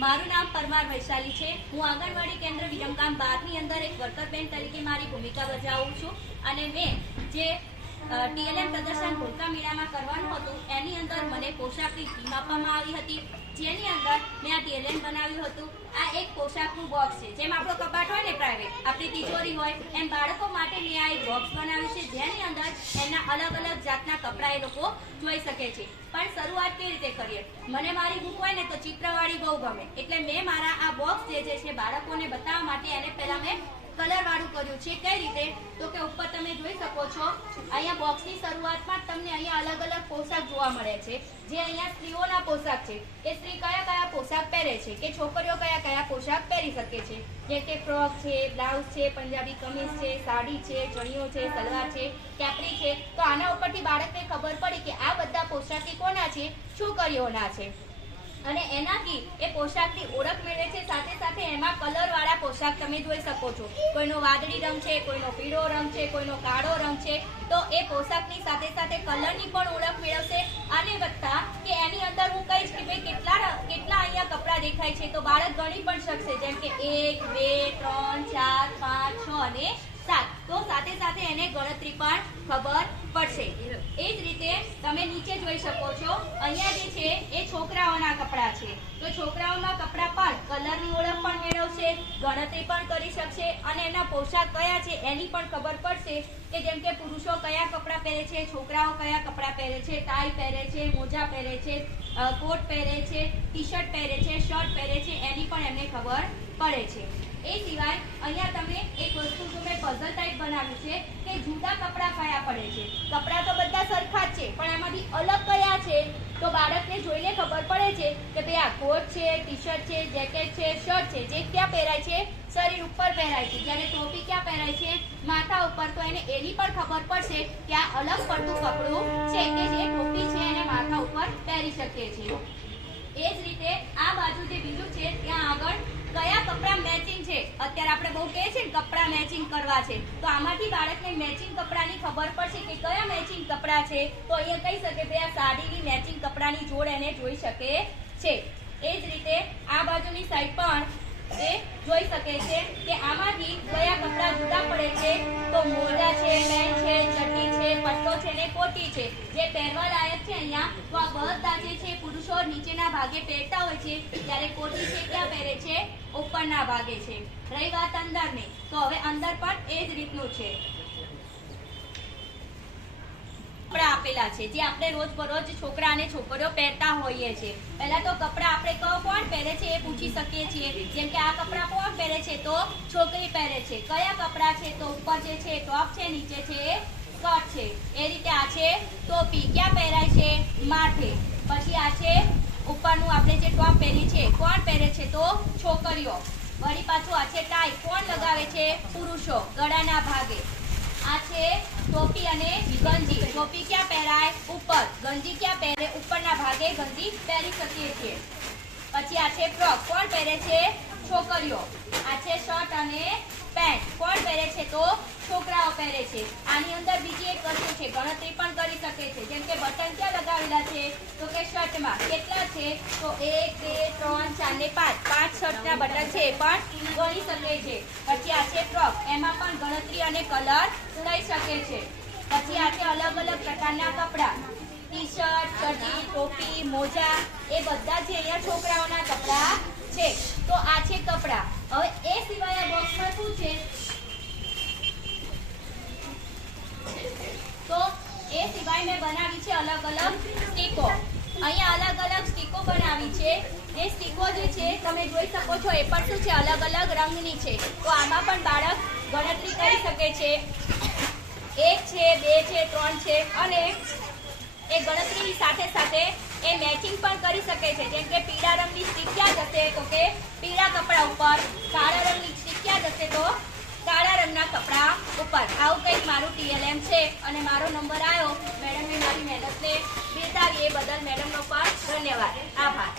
મારું નામ પરમાર વૈશાલી છે. હું આંગણવાડી કેન્દ્ર વિરમગામ બારની અંદર એક વર્કર બેન તરીકે મારી ભૂમિકા બજાવું છું. અને મેં જે ટીએલએમ પ્રદર્શન ભૂલકા મેળામાં કરવાનું હતું. એની અંદર મને પોશાકની ટીમ આપવામાં આવી હતી. જેની અંદર મેં આ ટીએલએમ બનાવ્યું હતું. આ એક પોશાકનું બોક્સ છે. જેમ આપણો કબાટ હોય ને પ્રાઇવેટ આપણી તિજોરી હોય, એમ બાળકો માટે મેં આ એક બોક્સ બનાવ્યું છે. જેની અંદર એના અલગ અલગ જાતના કપડાં એ લોકો જોઈ શકે છે. પણ શરૂઆત કેવી રીતે કરીએ? મને મારી બુક હોય ને તો ચિત્રવાળી બહુ ગમે. એટલે મેં મારા આ બોક્સ જે છે બાળકોને બતાવવા માટે એને પહેલાં મેં કલર વાળું કર્યું છે. કઈ રીતે? તો કે ઉપર તમે જોઈ શકો છો, અહીંયા બોક્સની શરૂઆતમાં જ તમને અહીંયા અલગ અલગ પોશાક જોવા મળે છે. જે અહીંયા સ્ત્રીઓના પોશાક છે. કે સ્ત્રી કયા કયા પોશાક પહેરે છે? કે છોકરીઓ કયા કયા પોશાક પહેરી શકે છે? જેમ કે ફ્રોક છે બ્લાઉઝ છે, પંજાબી કમીઝ છે, સાડી છે, ચણિયો છે, સલવાર છે કેપરી છે. તો આના ઉપરથી બાળકને ખબર પડી કે આ બધા પોશાકી કોના છે? છોકરીઓના છે. અને એનાથી એ પોશાકની ઓળખ મેળવે છે. સાથે સાથે એમાં કલરવાળા પોશાક તમે જોઈ શકો છો. કોઈનો વાદળી રંગ છે, કોઈનો પીળો રંગ છે, કોઈનો કાળો રંગ છે. તો એ પોશાકની સાથે સાથે કલરની પણ ઓળખ મેળવશે. અને વત્તા કે એની અંદર હું કહીશ કે ભાઈ કેટલા કેટલા અહીંયા કપડાં દેખાય છે તો બાળક ગણી પણ શકશે. જેમ કે એક, બે, ત્રણ, ચાર, પાંચ, છ અને સાત. તો સાથે સાથે એને ગણતરી પણ ખબર પડશે. એ જ રીતે તમે નીચે જોઈ શકો છો, અહીંયા જે છે એ છોકરાઓના કપડાં છે. તો છોકરાઓના કપડાં પણ કલરની ઓળખ પણ મેળવશે, ગણતરી પણ કરી શકશે અને એના પોશાક કયા છે એની પણ ખબર પડશે કે જેમ કે પુરુષો કયા કપડાં પહેરે છે, છોકરાઓ કયા કપડાં પહેરે છે, ટાઈ પહેરે છે, મોજા પહેરે છે કોટ પહેરે છે ટી શર્ટ પહેરે છે, શર્ટ પહેરે છે, એની પણ એમને ખબર પડે છે. એ સિવાય અહીંયા તમે એક વસ્તુ જો મેં પઝલ ટાઈપ બનાવ્યું છે કે જુદા કપડાં કયા પડે છે. કપડાં તો બધા સરખા જ છે, પણ એમાંથી અલગ કયા છે? તો બાળકને જોઈને ખબર પડે છે કે ભાઈ આ કોટ છે ટી શર્ટ છે, જેકેટ છે, શર્ટ છે, જે ક્યાં પહેરાય છે? શરીર ઉપર પહેરાય છે. જ્યારે ટોપી ક્યાં પહેરાય છે? માથા ઉપર. તો એને એની પણ ખબર પડશે કે આ અલગ પડતું કપડું છે કે જે ટોપી છે પહેરી શકીએ છીએ. એ જ રીતે આ બાજુ જે બીજું છે, ત્યાં આગળ કયા કપડાં મેચિંગ છે? અત્યારે આપણે બહુ કહે છે કપડાં મેચિંગ કરવા છે. તો આમાંથી બાળકને મેચિંગ કપડાની ખબર પડશે કે કયા મેચિંગ કપડાં છે. તો અહીંયા કહી શકે કે આ સાડીની મેચિંગ કપડાની જોડ એને જોઈ શકે છે. એ જ રીતે આ બાજુની સાઈડ પણ એ જોઈ શકે છે કે આમાંથી કયા કપડાં જુદા પડે છે. તો મોજા છે પેન્ટ છે ચડ્ડી છે પટ્ટો છે ને કોટી છે. જે પહેરવા લાયક છે અહીંયા, તો આ બધા જે છે, પુરુષો નીચેના ભાગે પહેરતા હોય છે, ત્યારે કોટી છે ક્યાં પહેરે છે? ઉપરના ભાગે છે. રહી વાત અંદરની. તો હવે અંદર પણ એ જ રીતનું છે. કપડાં આપણે રોજ છોકરા અને છોકરીઓ પહેરતા હોઈએ છીએ પહેલા તો કપડાં આપણે કોણ પહેરે છે એ પૂછી શકીએ છીએ. જેમ આ કપડાં કોણ પહેરે છે તો છોકરી પહેરે છે. કયા કપડાં છે? તો ઉપર જે છે, ટોપ છે, નીચે છે સ્કર્ટ છે. એ રીતે આ છે ટોપી. ક્યાં પહેરાય છે? માથે. પછી આ છે ઉપરનું આપણે જે ટોપ પહેરી છે, કોણ પહેરે છે તો? છોકરીઓ. વળી પાછું આ છે ટાઈ કોણ લગાવે છે? પુરુષો. ગળાના ભાગે. આ છે ટોપી અને ગંજી. ટોપી ક્યાં પહેરાય? ઉપર. ગંજી ક્યાં પહેરે? ઉપરના ભાગે ગંજી પહેરી શકીએ છીએ. પછી આ છે ફ્રોક. કોણ પહેરે છે? છોકરીઓ. આ છે શર્ટ અને પેન્ટ. કોણ પહેરે છે તો છોકરાઓ પહેરે છે. આની અંદર બીજી એક વસ્તુ છે, ગણતરી પણ કરી શકે છે. જેમ કે બટન ક્યાં લગાવેલા છે? તો કે શર્ટમાં. કેટલા છે? તો એક, બે, ત્રણ, ચાર ને પાંચ. પાંચ શર્ટના બટન છે પણ ગણી શકે છે. પછી આ છે ફ્રોક. એમાં પણ ગણતરી અને કલર થઈ શકે છે. પછી આ છે અલગ અલગ પ્રકારના કપડાં. ટી શર્ટ ચડ્ડી ટોપી, મોજા. એ બધા જે અહીંયા છોકરાઓના છે? તો આ છે કપડાં. હવે એ સિવાય આ બોક્સમાં શું છે? તો એ સિવાય મેં બનાવી છે અલગ અલગ સ્ટીકો. અહીંયા અલગ અલગ સ્ટીકો બનાવી છે. એ સ્ટીકો જે છે, તમે જોઈ શકો છો, એ પણ શું છે? અલગ અલગ રંગની છે. તો આમાં પણ બાળક ગણતરી કરી શકે છે. એક છે, બે છે, ત્રણ છે અને એ ગણતરીની સાથે સાથે એ મેચિંગ પણ કરી શકે છે. જેમ કે પીળા રંગની સ્ટીક જશે? તો કે પીળા કપડા ઉપર, કાળા રંગની સ્ટીક ક્યાં જશે? તો કાળા રંગના કપડા ઉપર. આવું કંઈક મારું ટીએલએમ છે અને મારો નંબર આવ્યો મેડમે મારી મહેનતને બિરદાવી એ બદલ મેડમનો પણ ધન્યવાદ. આભાર.